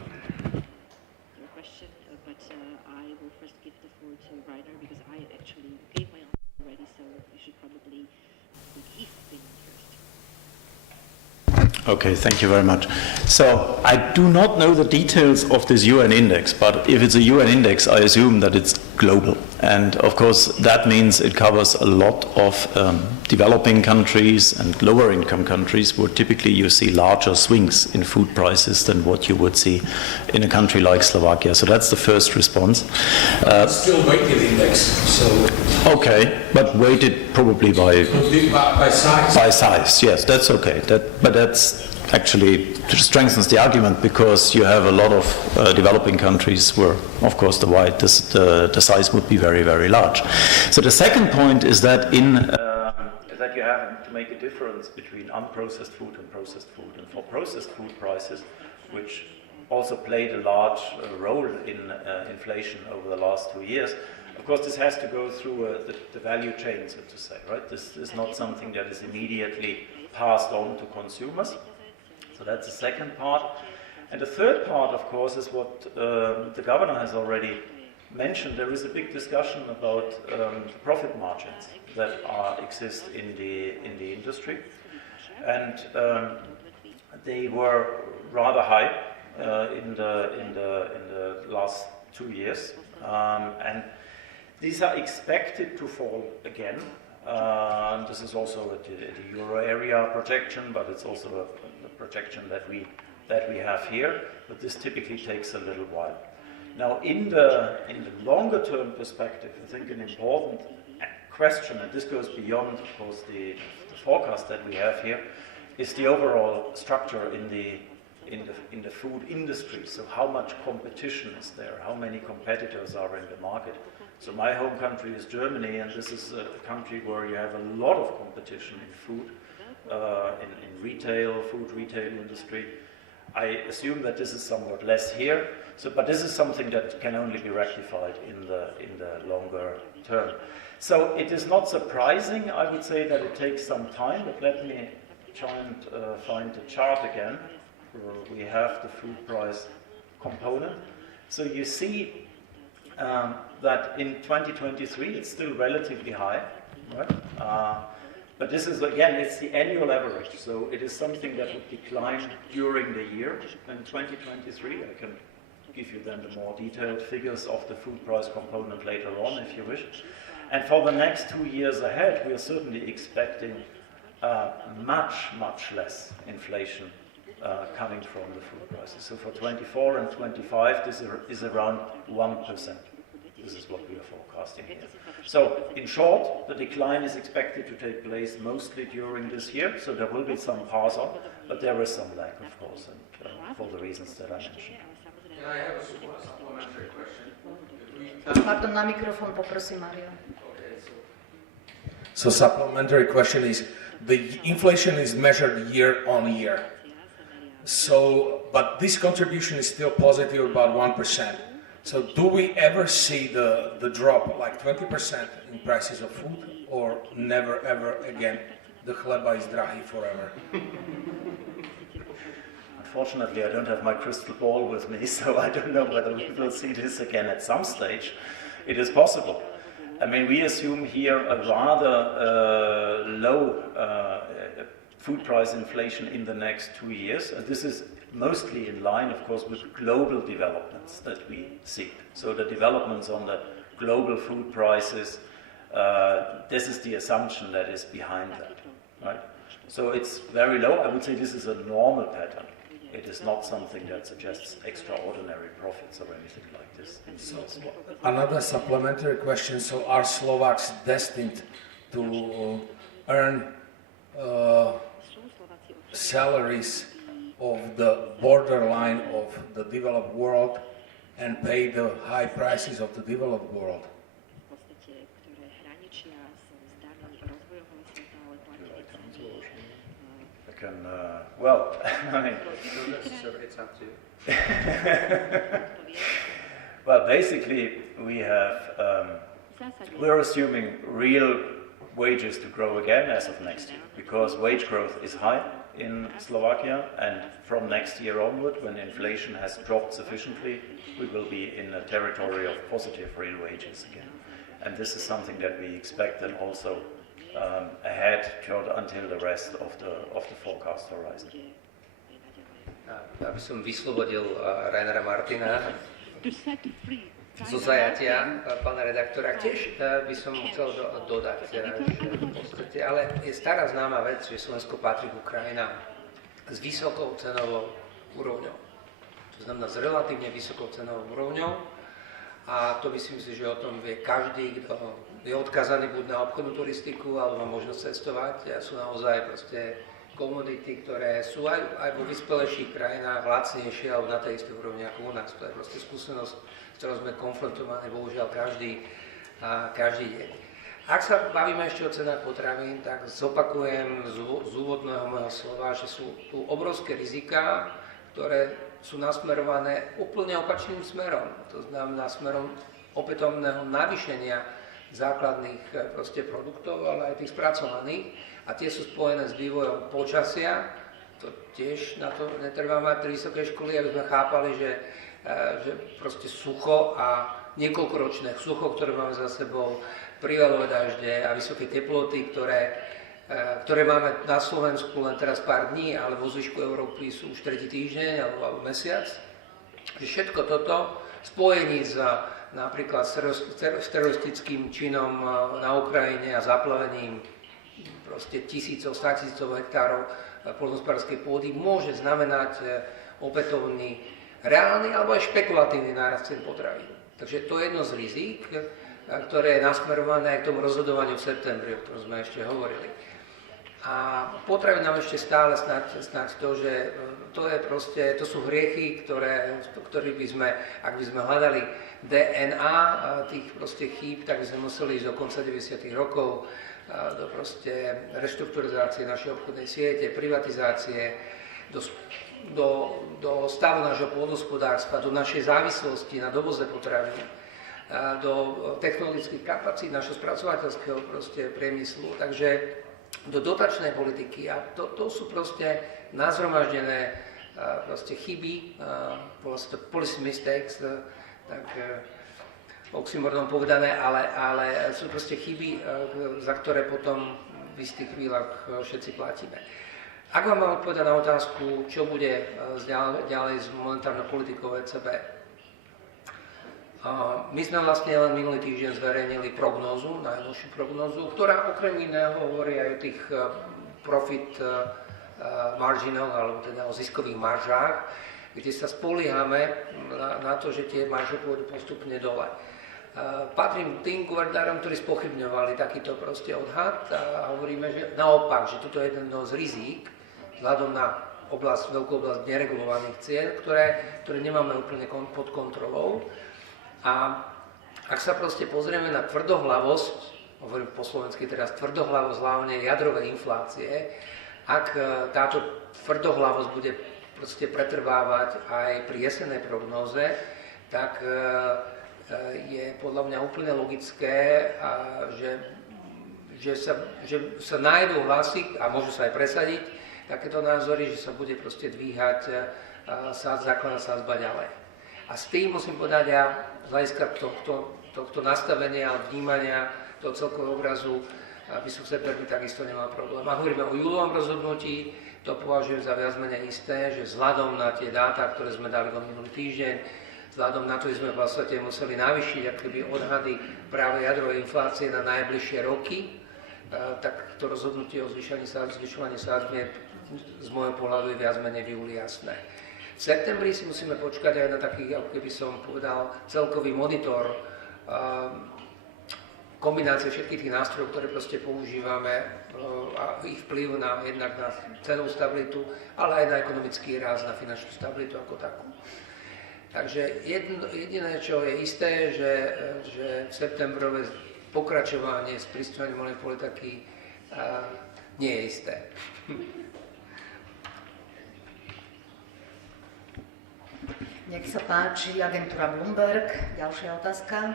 Okay, thank you very much. So I do not know the details of this UN index, but if it's a UN index, I assume that it's global. And of course, that means it covers a lot of developing countries and lower income countries where typically you see larger swings in food prices than what you would see in a country like Slovakia. So that's the first response. Still weighted index, so... Okay, but weighted probably by size. By size, yes, that's okay. But that's actually strengthens the argument because you have a lot of developing countries where, of course, the size would be very, very large. So the second point is that that you have to make a difference between unprocessed food and processed food. And for processed food prices, which also played a large role in inflation over the last 2 years, of course, this has to go through the value chain, so to say, right? This is not something that is immediately passed on to consumers. So that's the second part. And the third part, of course, is what the governor has already mentioned. There is a big discussion about the profit margins that exist in the industry. And they were rather high in the last 2 years. And these are expected to fall again. This is also the euro area projection, but it's also a projection that we have here. But this typically takes a little while. Now, in the longer term perspective, I think an important question, and this goes beyond, of course, the forecast that we have here, is the overall structure in the food industry. So, how much competition is there? How many competitors are in the market? So my home country is Germany, and this is a country where you have a lot of competition in food, in food retail industry. I assume that this is somewhat less here, but this is something that can only be rectified in the longer term. So it is not surprising, I would say, that it takes some time, but let me try and find the chart again, where we have the food price component. So you see that in 2023 it's still relatively high, right? But this is, again, it's the annual average, so it is something that would decline during the year. In 2023, I can give you then the more detailed figures of the food price component later on, if you wish. And for the next 2 years ahead, we are certainly expecting much, much less inflation coming from the food prices. So for 24 and 25, this is around 1%. This is what we are forecasting here. So, in short, the decline is expected to take place mostly during this year, so there will be some pass-on, but there is some lag, of course, and for the reasons that I mentioned. Can I have a supplementary question? Pardon, na mikrofón poprosím, Mario. So supplementary question is, the inflation is measured year on year. So, but this contribution is still positive, about 1%. So do we ever see the drop, like 20% in prices of food, or never ever again? The chleba is drahý forever. Unfortunately, I don't have my crystal ball with me, so I don't know whether we will see this again at some stage. It is possible. I mean, we assume here a rather low food price inflation in the next 2 years. This is mostly in line, of course, with global developments that we see. So the developments on the global food prices, this is the assumption that is behind that, right? So it's very low. I would say this is a normal pattern. It is not something that suggests extraordinary profits or anything like this. So, another supplementary question. So are Slovaks destined to earn salaries of the borderline of the developed world and pay the high prices of the developed world? I can, well, I mean, It's up to you. well, basically we have, we're assuming real wages to grow again as of next year, because wage growth is high in Slovakia, and from next year onward, when inflation has dropped sufficiently, we will be in a territory of positive real wages again. And this is something that we expect then also ahead until the rest of the forecast horizon. Aby som vyslobodil Rainera Martina zo zajatia pána redaktora, tiež by som chcel dodať, že v podstate, ale je stará známa vec, že Slovensko patrí k krajinám s vysokou cenovou úrovňou. To znamená s relatívne vysokou cenovou úrovňou a to myslím si, že o tom vie každý, kto je odkazaný buď na obchodnú turistiku alebo má možnosť cestovať. Sú naozaj proste komodity, ktoré sú aj vo vyspelejších krajinách lacnejšie alebo na tej istej úrovni ako u nás. To je proste skúsenosť, s ktorou sme konfrontovaní bohužiaľ každý deň. Ak sa bavíme ešte o cenách potravín, tak zopakujem z úvodného môjho slova, že sú tu obrovské riziká, ktoré sú nasmerované úplne opačným smerom. To znamená smerom opätovného navýšenia základných produktov, ale aj tých spracovaných. A tie sú spojené s vývojom počasia. To tiež na to netreba mať vysoké školy, aby sme chápali, že proste sucho a niekoľkoročné sucho, ktoré máme za sebou, prívalové dažde a vysoké teploty, ktoré máme na Slovensku len teraz pár dní, ale vo zvyšku Európy sú už tretí týždeň alebo mesiac. Že všetko toto spojení s napríklad s teroristickým činom na Ukrajine a zaplavením proste tisícov, 100 000 hektárov poľnohospodárskej pôdy môže znamenať opätovný reálny alebo aj špekulatívny nárast cien potravín. Takže to je jedno z rizík, ktoré je nasmerované aj k tomu rozhodovaniu v septembri, o ktorom sme ešte hovorili. A potraví nám ešte stále snáď to, že to sú hriechy, ktoré by sme, ak by sme hľadali DNA tých chýb, tak by sme museli ísť do konca 90. rokov, do reštrukturizácie našej obchodnej siete, privatizácie, do stavu nášho pôdohospodárstva, do našej závislosti na dovoze potravín, do technologických kapacít našho spracovateľského priemyslu, takže do dotačnej politiky. A to sú nazhromaždené chyby, policy mistakes, tak oxymoronom povedané, ale sú chyby, za ktoré potom v istých chvíľach všetci platíme. Ak vám mám odpovedať na otázku, čo bude ďalej s monetárnou politikou ECB, my sme vlastne len minulý týždeň zverejnili prognózu, najnovšiu prognózu, ktorá okrem iného hovorí aj o tých profit marginoch, alebo teda o ziskových maržách, kde sa spoliehame na to, že tie marže pôjdu postupne dole. Patrím tým guvernérom, ktorí spochybňovali takýto odhad a hovoríme, že naopak, že toto je jedno z rizík vzhľadom na veľkú oblasť neregulovaných cien, ktoré nemáme úplne pod kontrolou. A ak sa pozrieme na tvrdohlavosť, hovorím po slovensky teraz tvrdohlavosť hlavne jadrovej inflácie, ak táto tvrdohlavosť bude pretrvávať aj pri jesennej prognóze, tak je podľa mňa úplne logické, že sa nájdú hlasy a môžu sa aj presadiť takéto názory, že sa bude dvíhať základná sadzba ďalej. A s tým musím povedať, ja z hľadiska tohto nastavenia a vnímania toho celkového obrazu by som v septembri takisto nemal problém. Ak hovoríme o júlovom rozhodnutí, to považujem za viac menej isté, že vzhľadom na tie dáta, ktoré sme dali minulý týždeň, vzhľadom na to, že sme v podstate museli navýšiť odhady práve jadrovej inflácie na najbližšie roky, tak to rozhodnutie o zvyšovaní sadzby z môjho pohľadu je viac menej v júli jasné. V septembri si musíme počkať aj na taký, ako keby som povedal, celkový monitor kombinácie všetkých tých nástrojov, ktoré používame a ich vplyv jednak na cenovú stabilitu, ale aj na ekonomický rast, na finančnú stabilitu ako takú. Takže jediné, čo je isté, že septembrové pokračovanie s prísťovaním monetárnej politiky nie je isté. Nech sa páči, agentúra Bloomberg. Ďalšia otázka.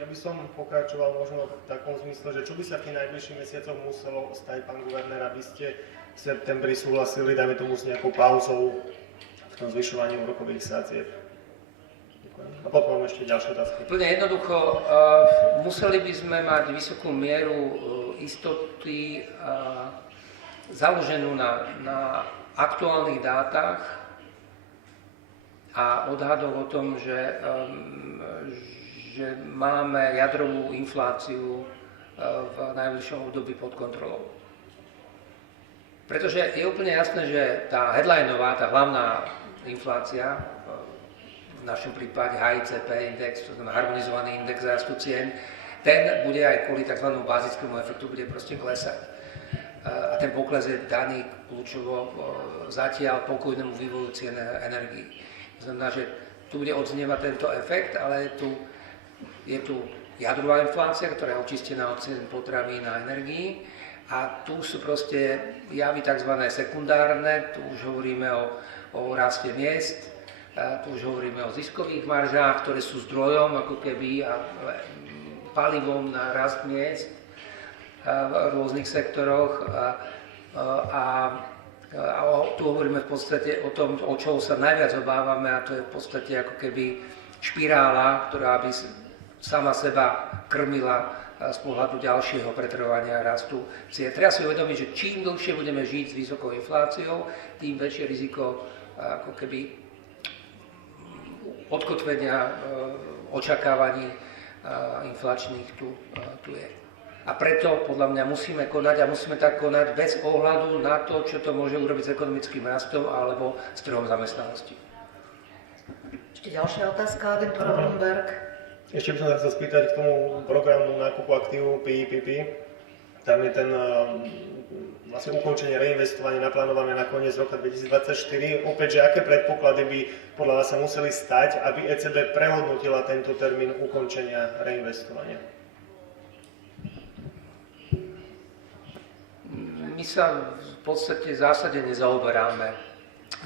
Ja by som pokračoval možno v takom zmysle, že čo by sa v tých najbližších mesiacoch muselo stať, pán guvernér, aby ste v septembri súhlasili, dajme tomu s nejakou pauzou v tom zvyšovaní úrokových sadzieb. Ďakujem. potom ešte ďalšie otázky. Úplne jednoducho, museli by sme mať vysokú mieru istoty založenú na aktuálnych dátach a odhadoch o tom, že máme jadrovú infláciu v najbližšom období pod kontrolou. Pretože je úplne jasné, že tá headlineová, tá hlavná inflácia, v našom prípade HICP index, to znamená harmonizovaný index rastu cien, ten bude aj kvôli tzv. Bazickému efektu bude proste klesať. A ten pokles je daný kľúčovo zatiaľ pokojnému vývoju cien energií. To znamená, že tu bude odznievať tento efekt, ale je tu jadrová inflácia, ktorá je očistená od cien potravín a energií. A tu sú proste javy tzv. Sekundárne, tu už hovoríme o raste miest, tu už hovoríme o ziskových maržách, ktoré sú zdrojom ako keby a palivom na rast miest v rôznych sektoroch. A tu hovoríme v podstate o tom, o čom sa najviac obávame, a to je v podstate ako keby špirála, ktorá by sama seba krmila z pohľadu ďalšieho pretrvania rastu cien. Treba si uvedomiť, že čím dlhšie budeme žiť s vysokou infláciou, tým väčšie riziko ako keby odkotvenia očakávaní inflačných tu je. A preto podľa mňa musíme konať a musíme tak konať bez ohľadu na to, čo to môže urobiť s ekonomickým rastom alebo s trhom zamestnanosti. Ešte ďalšia otázka, agentúra Bloomberg. Ešte by som sa chcel spýtať k tomu programu nákupu aktívu PIPP. Tam je ten vlastne ukončenie reinvestovania naplánované na koniec roka 2024. Opäť, že aké predpoklady by podľa vás sa museli stať, aby ECB prehodnotila tento termín ukončenia reinvestovania? My sa v podstate v zásade nezaoberáme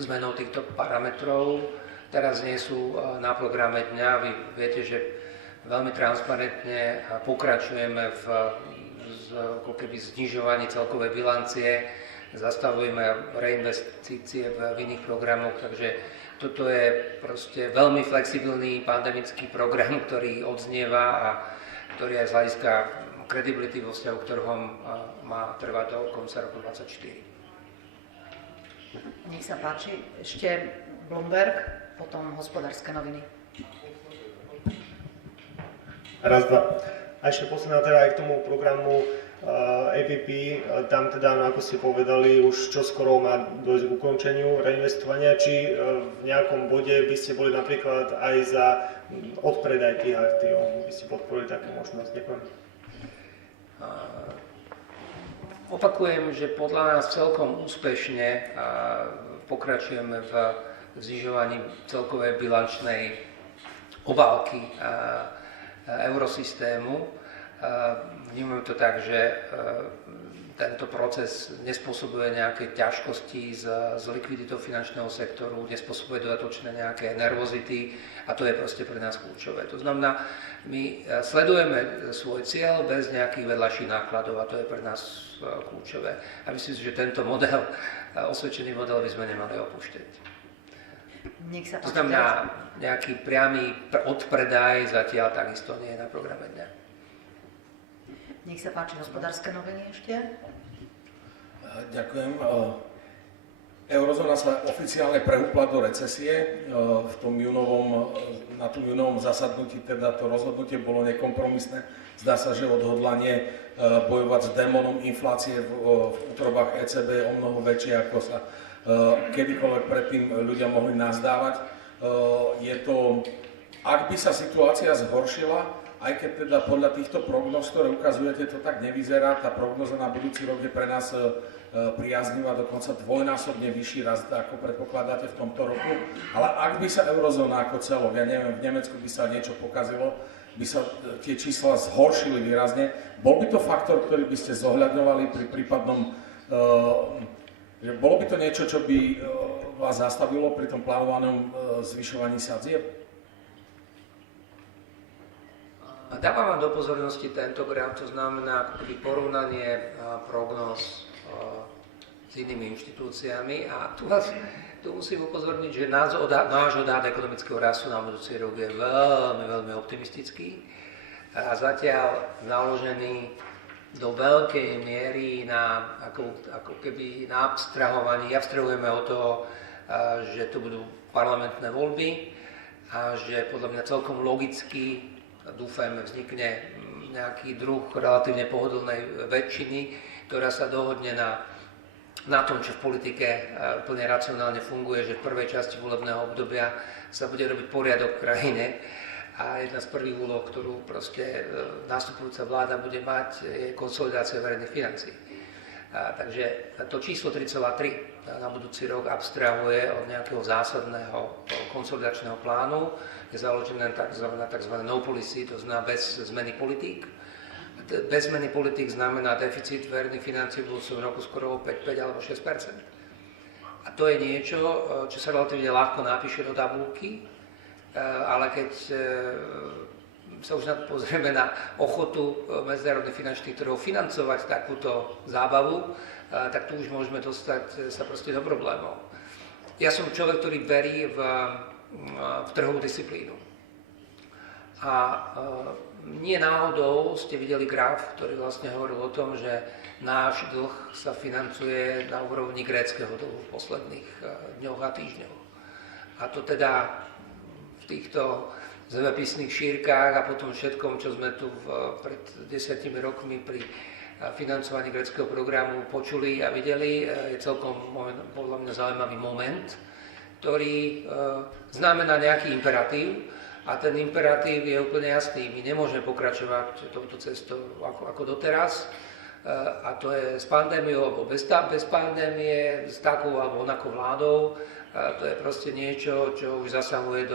zmenou týchto parametrov. Teraz nie sú na programe dňa. Vy viete, že veľmi transparentne pokračujeme v ako keby znižovaní celkovej bilancie, zastavujeme reinvestície v iných programoch, takže toto je proste veľmi flexibilný pandemický program, ktorý odznieva a ktorý aj z hľadiska kredibility vo vzťahu k trhom má trvať do konca roku 2024. Nech sa páči. Ešte Bloomberg, potom Hospodárske noviny. Raz, dva. A ešte posledná teda aj k tomu programu EPP, tam teda, no ako ste povedali, už čoskoro má dojsť k ukončeniu reinvestovania, či v nejakom bode by ste boli napríklad aj za odpredaj tých aktív, by ste podporili takú možnosť? Ďakujem. Opakujem, že podľa nás celkom úspešne pokračujeme v znižovaní celkovej bilančnej obálky eurosystému. Vnímam to tak, že tento proces nespôsobuje nejaké ťažkosti s likviditou finančného sektoru, nespôsobuje dodatočné nejaké nervozity a to je proste pre nás kľúčové. To znamená, my sledujeme svoj cieľ bez nejakých vedľajších nákladov a to je pre nás kľúčové. A myslím si, že tento model, osvedčený model by sme nemali opúšťať. To znamená, nejaký priamy odpredaj zatiaľ takisto nie je na programe dňa. Nech sa páči, Hospodárske noviny ešte. Ďakujem. Eurozóna sa oficiálne prehúpla do recesie. Na tom júnovom zasadnutí teda to rozhodnutie bolo nekompromisné. Zdá sa, že odhodlanie bojovať s démonom inflácie v útrobách ECB je o mnoho väčšie, ako sa kedykoľvek predtým ľudia mohli nazdávať. Ak by sa situácia zhoršila, aj keď teda podľa týchto prognóz, ktoré ukazujete, to tak nevyzerá, tá prognóza na budúci rok je pre nás priaznivá, dokonca dvojnásobne vyšší rast, ako predpokladáte v tomto roku. Ale ak by sa eurozóna ako celok, ja neviem, v Nemecku by sa niečo pokazilo, by sa tie čísla zhoršili výrazne, bol by to faktor, ktorý by ste zohľadňovali pri prípadnom, bolo by to niečo, čo by vás zastavilo pri tom plánovanom zvyšovaní sadzieb? Dávam vám do pozornosti tento graf, to znamená ako keby porovnanie prognóz inými inštitúciami. A tu musím upozorniť, že náš odhad ekonomického rastu na budúci rok je veľmi, veľmi optimistický a zatiaľ založený do veľkej miery na ako keby na abstrahovaní. Abstrahujeme od toho, že to budú parlamentné voľby a že podľa mňa celkom logicky, dúfajme, vznikne nejaký druh relatívne pohodlnej väčšiny, ktorá sa dohodne na tom, čo v politike úplne racionálne funguje, že v prvej časti volebného obdobia sa bude robiť poriadok v krajine. A jedna z prvých úloh, ktorú proste nastupujúca vláda bude mať, je konsolidácia verejných financií. Takže to číslo 3,3 na budúci rok abstrahuje od nejakého zásadného konsolidačného plánu, je založené na tzv. No policy, to znamená bez zmeny politík. Bez zmeny politík znamená deficit verejných financií v budúcom roku skoro o 5 alebo 6%. A to je niečo, čo sa relatívne ľahko napíše do tabulky, ale keď sa už pozrieme na ochotu medzinárodných finančných trhov financovať takúto zábavu, tak tu už môžeme dostať sa proste do problémov. Ja som človek, ktorý verí v trhovú disciplínu. A nie náhodou ste videli graf, ktorý vlastne hovoril o tom, že náš dlh sa financuje na úrovni gréckeho dlhu v posledných dňoch a týždňoch. A to teda v týchto zemepisných šírkách a potom všetkom, čo sme tu pred 10 rokmi pri financovaní gréckeho programu počuli a videli, je celkom podľa mňa zaujímavý moment, ktorý znamená nejaký imperatív a ten imperatív je úplne jasný. My nemôžeme pokračovať touto cestou ako doteraz a to je s pandémiou alebo bez pandémie, s takou alebo onakou vládou. To je proste niečo, čo už zasahuje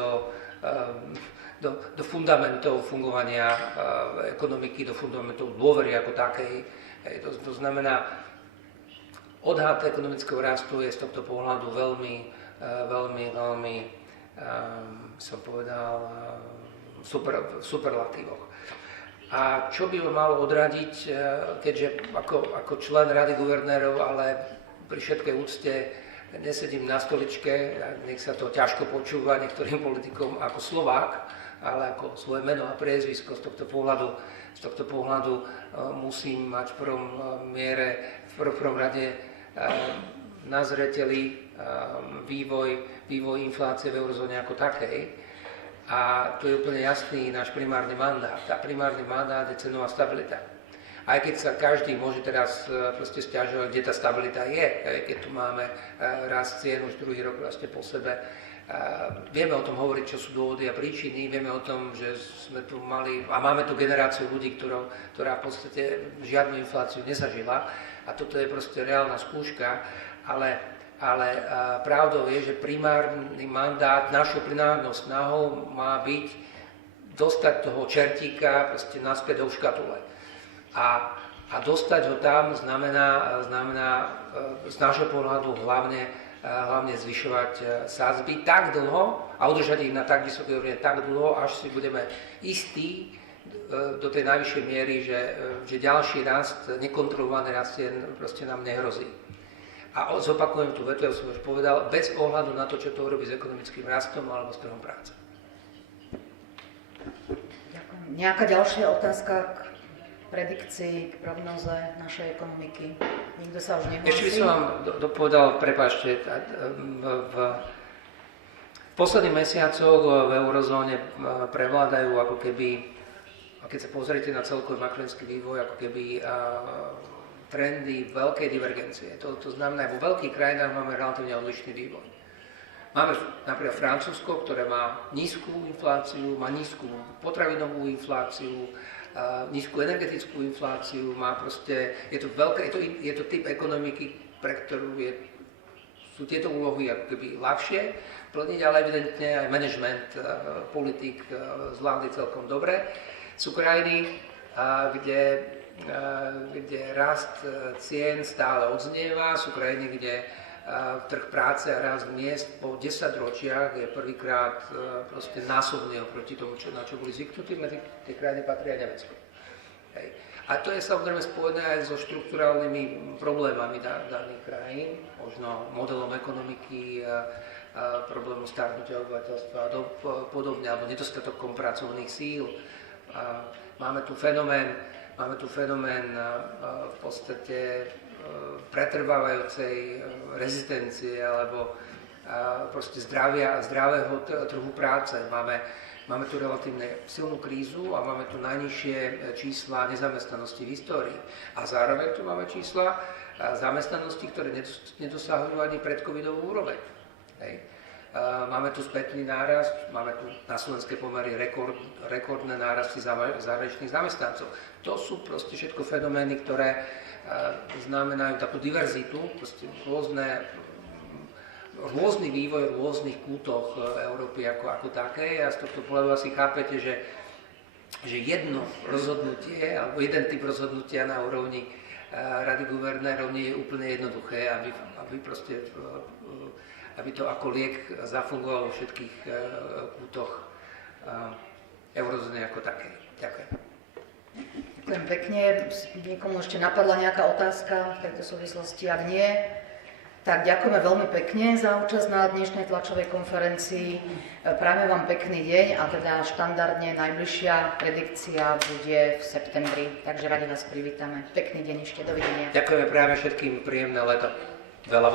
do fundamentov fungovania ekonomiky, do fundamentov dôvery ako takej. To znamená, odhad ekonomického rastu je z tohto pohľadu veľmi, som povedal, v superlatívoch. A čo by ho malo odradiť, keďže ako člen Rady guvernérov, ale pri všetkej úcte nesedím na stoličke, nech sa to ťažko počúva niektorým politikom ako Slovák, ale ako svoje meno a priezvisko z tohto pohľadu musím mať v prvom rade na zreteli vývoj inflácie v eurozóne ako takej. A to je úplne jasný náš primárny mandát. Tá primárny mandát je cenová stabilita. Aj keď sa každý môže teraz proste sťažovať, kde tá stabilita je, keď tu máme rast cien už druhý rok vlastne po sebe. Vieme o tom hovoriť, čo sú dôvody a príčiny, vieme o tom, že sme tu mali a máme tu generáciu ľudí, ktorá v podstate žiadnu infláciu nezažila a toto je proste reálna skúška, ale pravdou je, že primárny mandát, našou primárnou snahou má byť dostať toho čertíka proste naspäť do škatule. A dostať ho tam znamená z nášho pohľadu hlavne zvyšovať sadzby tak dlho a udržať ich na tak vysoké úrovni tak dlho, až si budeme istí do tej najvyššej miery, že ďalší rast, nekontrolovaný rast proste nám nehrozí. A zopakujem tú vetu, ja som už povedal, bez ohľadu na to, čo to urobí s ekonomickým rastom alebo s trhom práce. Ďakujem. Nejaká ďalšia otázka k predikcii, k prognoze našej ekonomiky? Nikto sa už nehlási? Ešte by som vám dopovedal, prepáčte, v posledných mesiacoch v eurozóne prevládajú ako keby, a keď sa pozriete na celkový makroekonomický vývoj, ako keby trendy veľkej divergencie. To znamená, vo veľkých krajinách máme relatívne odlišný vývoj. Máme napríklad Francúzsko, ktoré má nízku infláciu, má nízku potravinovú infláciu, nízku energetickú infláciu, má proste, je to typ ekonomiky, pre ktorú sú tieto úlohy ako keby ľahšie plniť, ale evidentne aj management politik zvládli celkom dobre. Sú krajiny, kde rast cien stále odznieva, sú krajiny, kde trh práce a rast miest po 10 ročiach je prvýkrát proste násobný oproti tomu, na čo boli zvyknutí, medzi tie krajiny patrí aj Nemecko. A to je samozrejme spojené aj so štrukturálnymi problémami daných krajín, možno modelom ekonomiky, problémom starnutia obyvateľstva a podobne, alebo nedostatok pracovných síl. Máme tu fenomén v podstate pretrvávajúcej rezistencie alebo proste zdravého trhu práce. Máme tu relatívne silnú krízu a máme tu najnižšie čísla nezamestnanosti v histórii. A zároveň tu máme čísla zamestnanosti, ktoré nedosahujú ani predcovidovú úroveň. Hej. Máme tu spätný nárast, máme tu na slovenské pomery rekordné nárasty zahraničných zamestnancov. To sú proste všetko fenomény, ktoré znamenajú takú diverzitu, proste rôzny vývoj v rôznych kútoch Európy ako také. A z tohto pohľadu asi chápete, že jedno rozhodnutie alebo jeden typ rozhodnutia na úrovni Rady guvernérov nie je úplne jednoduché, aby to ako liek zafungovalo vo všetkých kútoch eurozóny ako také. Ďakujem. Ďakujem pekne. Niekomu ešte napadla nejaká otázka v tejto súvislosti? Ak nie, tak ďakujeme veľmi pekne za účasť na dnešnej tlačovej konferencii. Prajeme vám pekný deň a teda štandardne najbližšia predikcia bude v septembri. Takže radi vás privítame. Pekný deň ešte. Dovidenia. Ďakujeme, prajeme všetkým príjemné leto. Veľa